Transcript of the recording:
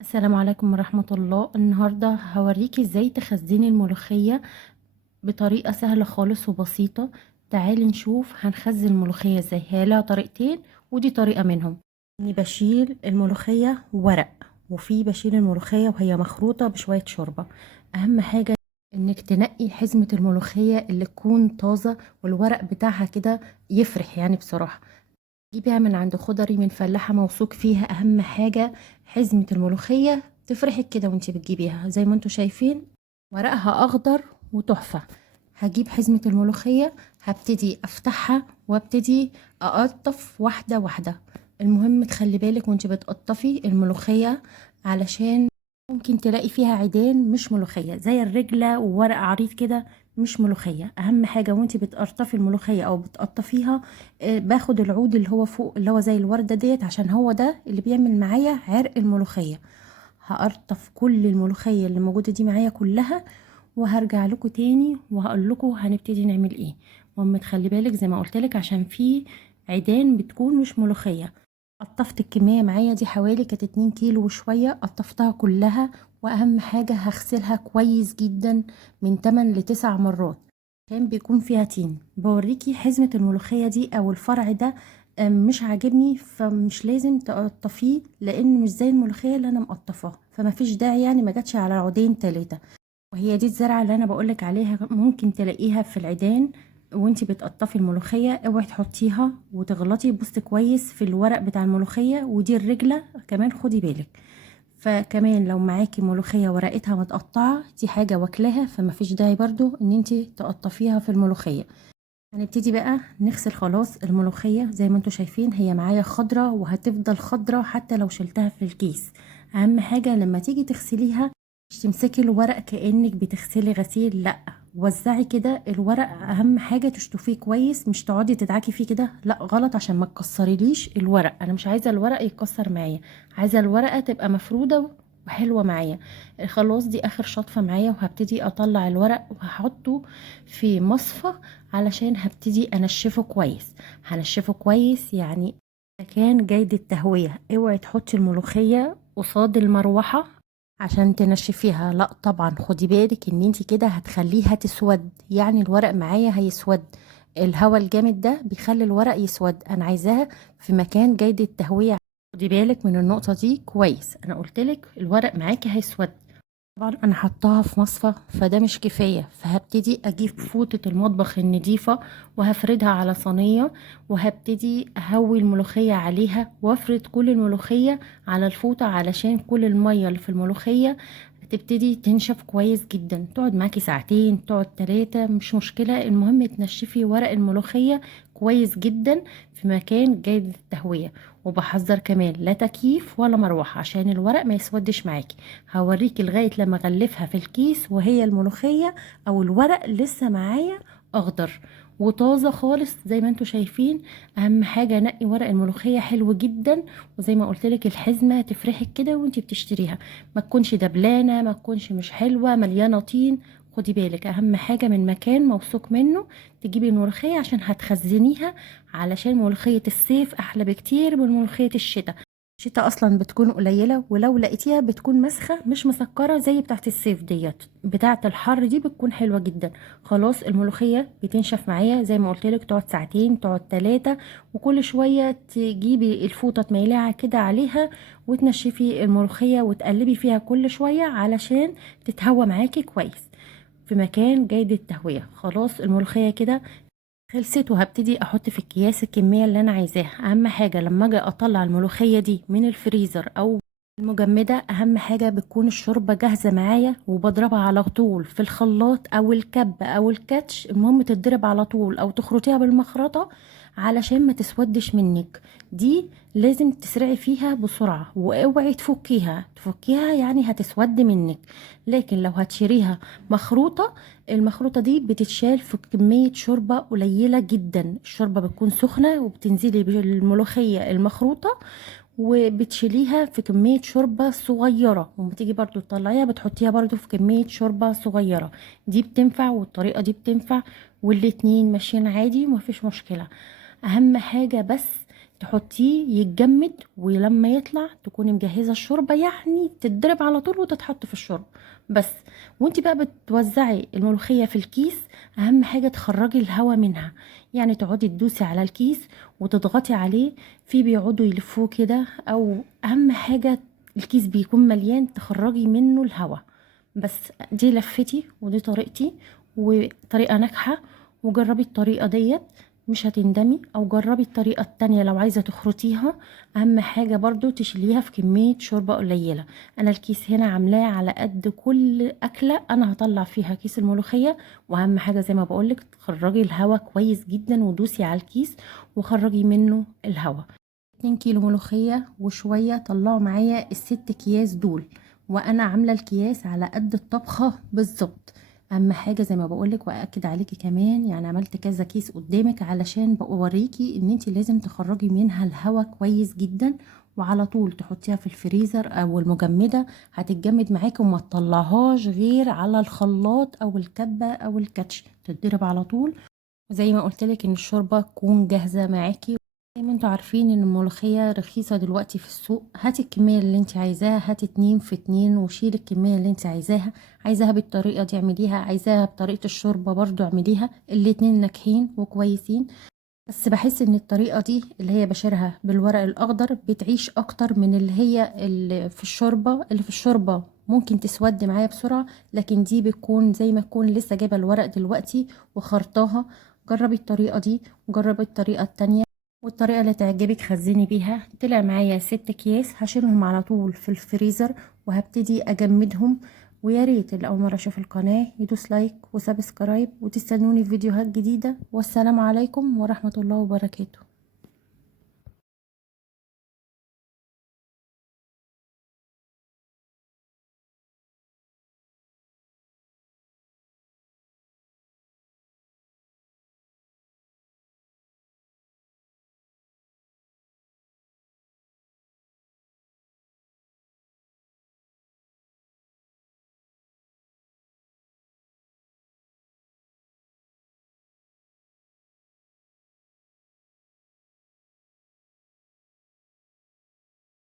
السلام عليكم ورحمة الله. النهاردة هوريكي ازاي تخزني الملوخية بطريقة سهلة خالص وبسيطة. تعالي نشوف هنخزن الملوخية ازاي. هي لها طريقتين ودي طريقة منهم. اني بشيل الملوخية ورق، وفي بشيل الملوخية وهي مخروطة بشوية شوربة. اهم حاجة انك تنقي حزمة الملوخية اللي تكون طازة والورق بتاعها كده يفرح يعني بصراحة. جيبيها من عند خضري من فلاحة موثوق فيها. اهم حاجة حزمة الملوخية تفرحك كده وانتي بتجيبيها زي ما انتوا شايفين، ورقها اخضر وتحفة. هجيب حزمة الملوخية، هبتدي افتحها وابتدي اقطف واحدة واحدة. المهم تخلي بالك وانتي بتقطفي الملوخية، علشان ممكن تلاقي فيها عيدان مش ملوخية زي الرجلة وورق عريض كده، مش ملوخية. اهم حاجة وانتي بتقرطفي الملوخية او بتقطفيها، باخد العود اللي هو فوق اللي هو زي الوردة ديت، عشان هو ده اللي بيعمل معايا عرق الملوخية. هقرطف كل الملوخية اللي موجودة دي معايا كلها، وهرجع لكم تاني وهقول لكم هنبتدي نعمل ايه. المهم تخلي بالك زي ما قلت لك عشان في عيدان بتكون مش ملوخية. قطفت الكمية معايا دي حوالي كانت 2 كيلو وشوية، قطفتها كلها. واهم حاجة هغسلها كويس جدا من 8 ل 9 مرات، كان بيكون فيها تين. بوريكي حزمة الملوخية دي او الفرع ده مش عاجبني، فمش لازم تقطفيه لان مش زي الملوخية اللي انا مقطفاها، فما فيش داعي يعني ما جاتش على عودين 3. وهي دي الزرعة اللي انا بقولك عليها، ممكن تلاقيها في العيدان. وانتي بتقطفي الملوخية اوعي تحطيها وتغلطي، بصي كويس في الورق بتاع الملوخية. ودي الرجلة كمان خدي بالك. فكمان لو معاكي ملوخية ورقتها متقطعة دي حاجة واكلاها، فما فيش داعي برضو ان انتي تقطفيها في الملوخية. هنبتدي بقى نغسل خلاص الملوخية. زي ما انتوا شايفين هي معايا خضرة وهتفضل خضرة حتى لو شلتها في الكيس. اهم حاجة لما تيجي تغسليها مش تمسكي الورق كأنك بتغسلي غسيل، لا، وزعي كده الورق. اهم حاجة تشطفيه كويس، مش تقعدي تدعكي فيه كده، لا غلط، عشان ما تكسريليش الورق. انا مش عايزة الورق يتكسر معايا، عايزة الورقة تبقى مفرودة وحلوة معايا. خلاص دي اخر شطفة معايا، وهبتدي اطلع الورق وهحطه في مصفى علشان هبتدي انشفه كويس. هنشفه كويس يعني مكان جيد التهوية. اوعي تحطي الملوخية قصاد المروحة عشان تنشفيها، لا طبعا خدي بالك ان انت كده هتخليها تسود، يعني الورق معايا هيسود. الهواء الجامد ده بيخلي الورق يسود، انا عايزاها في مكان جيد التهوية. خدي بالك من النقطة دي كويس، انا قلتلك الورق معاكي هيسود. طبعا انا حطاها في مصفى فده مش كفايه، فهبتدي اجيب فوطه المطبخ النضيفه وهفردها على صينيه، وهبتدي اهوي الملوخيه عليها وافرد كل الملوخيه على الفوطه، علشان كل الميه اللي في الملوخيه تبتدي تنشف كويس جدا. تقعد معاكي ساعتين، تقعد 3، مش مشكله، المهم تنشفي ورق الملوخيه كويس جدا في مكان جيد التهويه. وبحذر كمان لا تكييف ولا مروحه عشان الورق ما يسودش معاكي. هوريكي لغاية لما اغلفها في الكيس وهي الملوخية او الورق لسه معايا اخضر وطازة خالص زي ما انتوا شايفين. اهم حاجة نقي ورق الملوخية حلو جدا، وزي ما قلتلك الحزمة تفرحك كده وانتي بتشتريها، ما تكونش دبلانة، ما تكونش مش حلوة مليانة طين. خدي بالك اهم حاجة من مكان موثوق منه تجيبي الملوخية عشان هتخزنيها، علشان ملوخية الصيف احلى بكتير من ملوخية الشتاء. الشتاء اصلا بتكون قليله، ولو لقيتيها بتكون مسخه مش مسكره زي بتاعه الصيف ديت. بتاعه الحر دي بتكون حلوه جدا. خلاص الملوخيه بتنشف معايا زي ما قلت لك، تقعد ساعتين، تقعد 3، وكل شويه تجيبي الفوطه تميليها كده عليها وتنشفي الملوخيه وتقلبي فيها كل شويه علشان تتهوى معاكي كويس في مكان جيد التهويه. خلاص الملوخيه كده خلصت، وهبتدي احط في اكياس الكميه اللي انا عايزاها. اهم حاجه لما اجي اطلع الملوخيه دي من الفريزر او المجمده، اهم حاجه بتكون الشوربه جاهزه معايا، وبضربها على طول في الخلاط او الكب او الكاتش، المهم تتضرب على طول او تخرطيها بالمخرطه علشان ما تسودش منك. دي لازم تسرعي فيها بسرعه، واوعي تفكيها يعني هتسود منك. لكن لو هتشيريها مخروطه، المخروطة دي بتتشال في كمية شوربة قليلة جدا. الشوربة بتكون سخنة وبتنزلي بالملوخية المخروطة وبتشيليها في كمية شوربة صغيرة، وما تيجي برضو تطلعيها بتحطيها برضو في كمية شوربة صغيرة. دي بتنفع والطريقة دي بتنفع، والاتنين ماشيين عادي ومفيش مشكلة. اهم حاجة بس تحطيه يتجمد، ولما يطلع تكوني مجهزه الشوربه، يعني تتضرب على طول وتتحط في الشوربه بس. وانت بقى بتوزعي الملوخيه في الكيس، اهم حاجه تخرجي الهواء منها، يعني تقعدي تدوسي على الكيس وتضغطي عليه، في بيقعدوا يلفوه كده، او اهم حاجه الكيس بيكون مليان تخرجي منه الهواء بس. دي لفتي ودي طريقتي، وطريقه ناجحه، وجربي الطريقه ديت مش هتندمي، او جربي الطريقة التانية لو عايزة تخرطيها. اهم حاجة برضو تشيليها في كمية شوربة قليلة. انا الكيس هنا عاملاه على قد كل اكلة انا هطلع فيها كيس الملوخية. واهم حاجة زي ما بقولك تخرجي الهواء كويس جدا، ودوسي على الكيس وخرجي منه الهواء. 2 كيلو ملوخية وشوية طلعوا معايا ال6 اكياس دول، وانا عاملة الكياس على قد الطبخة بالظبط. اهم حاجة زي ما بقولك واكد عليكي كمان، يعني عملت كذا كيس قدامك علشان بوريكي ان انت لازم تخرجي منها الهواء كويس جدا، وعلى طول تحطيها في الفريزر او المجمدة، هتتجمد معاكي وما تطلعهاش غير على الخلاط او الكبة او الكاتش، تتضرب على طول. وزي ما قلتلك ان الشوربة تكون جاهزة معاكي. زي ما انتوا عارفين ان الملوخية رخيصة دلوقتي في السوق، هاتي الكمية اللي انت عايزاها، هاتي 2 في 2 وشيلي الكمية اللي انت عايزاها. عايزاها بالطريقة دي اعمليها، عايزاها بطريقة الشوربة برضو اعمليها، الاتنين ناجحين وكويسين. بس بحس ان الطريقة دي اللي هي بشرها بالورق الاخضر بتعيش اكتر من اللي هي اللي في الشوربة. اللي في الشوربة ممكن تسود معايا بسرعة، لكن دي بتكون زي ما تكون لسه جايبة الورق دلوقتي وخرطاها. جربي الطريقة دي وجربي الطريقة التانية، والطريقة اللي تعجبك خزني بيها. طلع معايا 6 اكياس، هشيلهم على طول في الفريزر وهبتدي اجمدهم. ويا ريت اللي اول مره اشوف القناه يدوس لايك وسبسكرايب، وتستنوني في فيديوهات جديده. والسلام عليكم ورحمه الله وبركاته.